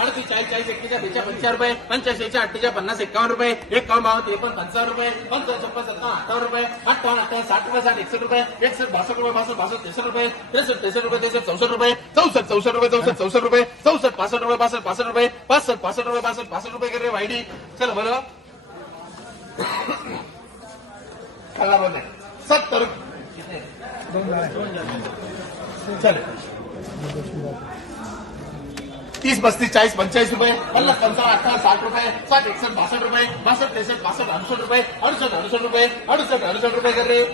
अडतीस चाळीस चाळीस बेचा पंचार रुपये पंच्याऐंशीच्या अठ्ठेचाळीस पन्नास एकावन्न रुपये एकावन्न बावन्न त्रेपन्न पंचावन्न रुपये पंचावन्न छप्पन सत्तावन्न अठ्ठावन्न रुपये अठ्ठावन्न अठ्ठावन्न साठ रुपये साठ एकसष्ट रुपये एकसष्ट बासष्ट रुपये बासष्ट बासष्ट त्रेसष्ट रुपये त्रेसष्ट त्रेसष्ट रुपये त्रेसष्ट चौसष्ट रुपये चौसष्ट चौसष्ट रुपये चौसष्ट चौसष्ट रुपये चौसष्ट पासष्ट रुपये पासष्ट पासष्ट रुपये पासष्ट पासष्ट रुपये पासष्ट पासष्ट रुपये करे वाईडी चल बरं खाल्ला बोल सत्तर चल. तीस पस्तीस चाळीस पंचेचाळीस रुपये पन्नास पंचावन्न अठरा साठ रुपये साठ एकसठ बासष्ट रुपये बासष्ट त्रेसष्ट बासष्ट अडुसष्ट रुपये अडुसष्ट अडुसष्ट रुपये अडुसष्ट अडुसष्ट रुपये कर रे.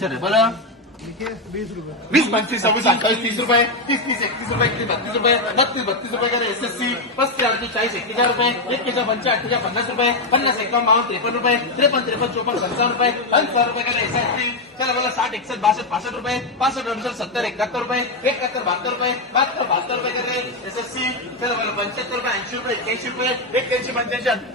चल बोला. वीस पंचवीस सव्वीस अठ्ठावीस तीस रुपये तीस तीस एकतीस रुपये एकतीस बत्तीस रुपये बत्तीस बत्तीस रुपये करे एसएससी पस्तीस अडतीस चाळीस एक्केचाळीस रुपये एक्केचाळीस पंचा अठ्ठेचाळीस पन्नास रुपये पन्नास एकावन्न बावन्न त्रेपन्न रुपये त्रेपन्न त्रेपन्न चोपन्न पंचावन्न रुपये पंचावन्न रुपये करे एसएससी चला बोला, साठ एकसष्ट बासष्ट पासष्ट रुपये पासष्ट अडुसष्ट सत्तर एकाहत्तर रुपये एकाहत्तर बहात्तर रुपये बहात्तर बहात्तर रुपये करे एसएससी चला बोला पंच्याहत्तर रुपये ऐंशी रुपये एक्क्याऐंशी रुपये एक्क्याऐंशी पंच्याऐंशी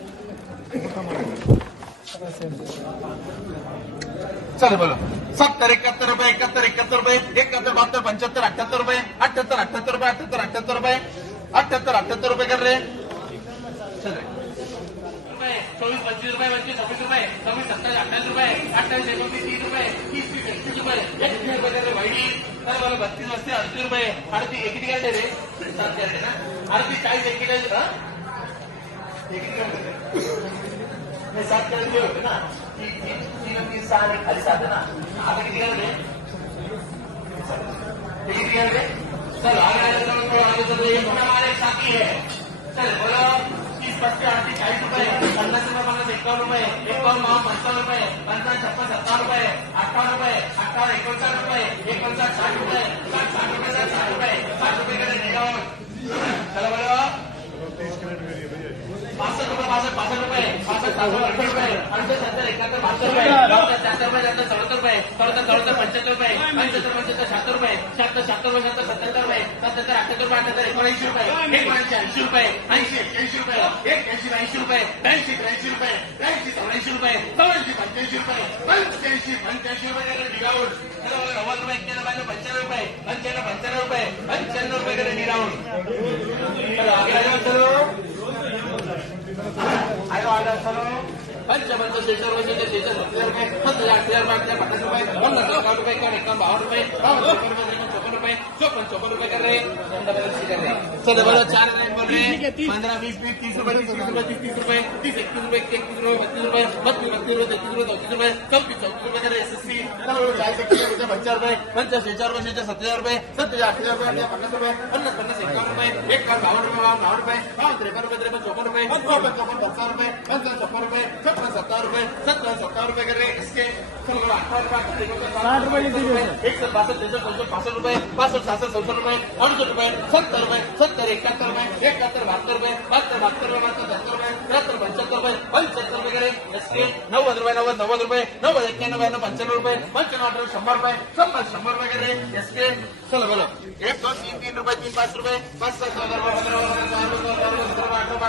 चल बोलो। सत्तर, इकहत्तर रुपए एकाहत्तर एकाहत्तर रुपये एकाहत्तर बहत्तर पंच्याहत्तर अठ्याहत्तर रुपये अठहत्तर अठ्याहत्तर रुपये अठहत्तर अठहत्तर रुपये अठ्याहत्तर अठ्याहत्तर रुपये कर रहे चल रे. रुपये चोवीस पंचवीस रुपये पंचवीस सव्वीस रुपये सव्वीस सत्तावीस अठ्ठावीस रुपये अठ्ठावीस तीस रुपये तीस रुपये एकतीस रुपये कर बत्तीस बस्तीस अडतीस रुपये अडतीस, एक किती काढले रे सात काढले ना? अडतीस हा एक काढले होते ना। एक साथी है चल बोलो पस्तीस अड़तीस चालीस रुपए पन्नास रुपये पन्नास एकावन्न रुपये एकावन्न बावन्न पंचावन्न रुपये पंचावन्न छप्पन सत्तावन्न रुपये अठ्ठावन्न रुपये अठ्ठावन्न एकोणसाठ रुपये एकोणसाठ साठ रुपये साठ साठ रुपये साठ साठ रुपये साठ रुपये कडे निघावं चला बोलो रुपये पासष्ट सहासष्ट अठ्ठे रुपये एकाहत्तर बहात्तर रुपये बहात्तर शहात्तर रुपये शहात्तर चौहत्तर रुपये चौहत्तर चौहत्तर पंच्याहत्तर रुपये पंच्याहत्तर पंच्याहत्तर शहात्तर रुपये शहात्तर शहात्तर रुपये शहात्तर सत्याहत्तर रुपये सत्याहत्तर अठ्याहत्तर रुपये अठ्याहत्तर एकोणऐंशी रुपये एकोणऐंशी ऐंशी रुपये ऐंशी एक्क्याऐंशी रुपये एक्क्याऐंशी ऐंशी रुपये ब्याऐंशी त्र्याऐंशी रुपये त्र्याऐंशी चौऱ्याऐंशी रुपये चौऱ्याऐंशी पंच्याऐंशी रुपये पंच्याऐंशी पंच्याऐंशी रुपये कडे डिगाऊट नव्वद रुपये एक्क्याण्णव पंच्याण्णव रुपये ज़्यादा अच्छा लगा पंचपंच शेषर वर्ष शेषर सत्तर रुपये सत्तर अठ्याहत्तर रुपये अठ्याहत्तर पन्नास रुपये पन्नास एकावन्न रुपये एकावन्न एकावन्न बावन्न रुपये बावन्न चौपन्न रुपये चौपन्न चौपन्न रुपये कर रहे कर रहे चलो बोलो चार लाइन बोल रहे पंद्रह, बीस बीस, तीस रुपये तीस रुपये तीस तीस रुपये तीस इकतीस रुपये इकतीस रुपये बत्तीस रुपये बत्तीस बत्तीस रुपये तैतीस रुपये चौतीस रुपये चौतीस चौतीस रुपये कर रहे एस एस सी चालीस रुपये पंचार रुपये पंचास शेचार रुपये शेचार सत्तर रुपये सत्तर अठ्ठाहत्तर रुपये अठ्ठाहत्तर पन्नास रुपये पन्नास पन्नास एकावन्न रुपये एक बावन्न रुपये बावन्न रुपये बावन्न त्रेपन्न रुपये रुपये रुपये पंचावन्न छप्पन रुपये छप्पन सत्तावन्न रुपये सत्तावन्न सत्तावन्न रुपये कर रहे इसके चलो बोलो अठारह रुपये साठ रुपये एक सौ बासठ तिरसठ चौसठ पासष्ट रुपये पासष्ट सासष्ट चौसष्ट रुपये अडुसष्ट रुपये सत्तर रुपये सत्तर एकाहत्तर रुपये एकाहत्तर बहात्तर रुपये बहात्तर बहात्तर रुपये बहात्तर सत्तर रुपये त्र्याहत्तर पंच्याहत्तर रुपये पंच्याहत्तर रुपये करे नव्वद रुपये नव्वद नव्वद रुपये नव्वद ब्याण्णव पंच्याण्णव रुपये पंच्याण्णव अठरा शंभर रुपये शंभर शंभर रुपये करे एसके चलो बोलो एक दोन तीन तीन रुपये तीन पाच रुपये पाच सात पंधरा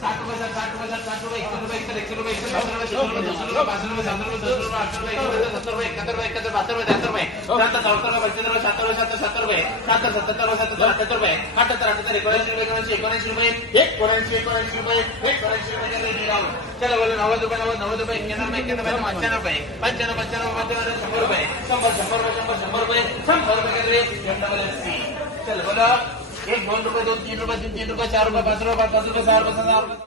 साठ रुपये साठ रुपये साठ रुपये एकशे रुपये एकशे रुपये दोनशे रुपये पाचशे रुपये सातशे रुपये दोनशे रुपये आठशे रुपये एकशे सत्तर रुपये एकाहत्तर रुपये एकाहत्तर बहात्तर रुपये त्र्याहत्तर रुपये सत्तर रुपये पंच्याहत्तर रुपये सत्तर रुपये सत्तर सत्तर रुपये सत्तर सत्तर रुपये सत्तर अठ्याहत्तर रुपये अठ्याहत्तर अठ्याहत्तर एकोणऐंशी रुपये एकोणऐंशी एकोणऐंशी रुपये एकोणऐंशी एकोणऐंशी रुपये एकोणऐंशी रुपये चला बोला नव्वद रुपये नव्वद नव्वद रुपये एक्क्याण्णव एक्क्याण्णव पंच्याण्णव रुपये पंच्याण्णव पंच्याण्णव पंच्याण्णव शंभर रुपये शंभर शंभर रुपये शंभर शंभर रुपये शंभर रुपये चला बोला एक दोन रुपये दोन तीन रुपये तीन तीन रुपये चार रुपये पाच रुपये पाच रुपये सहा रुपये सहा रुपये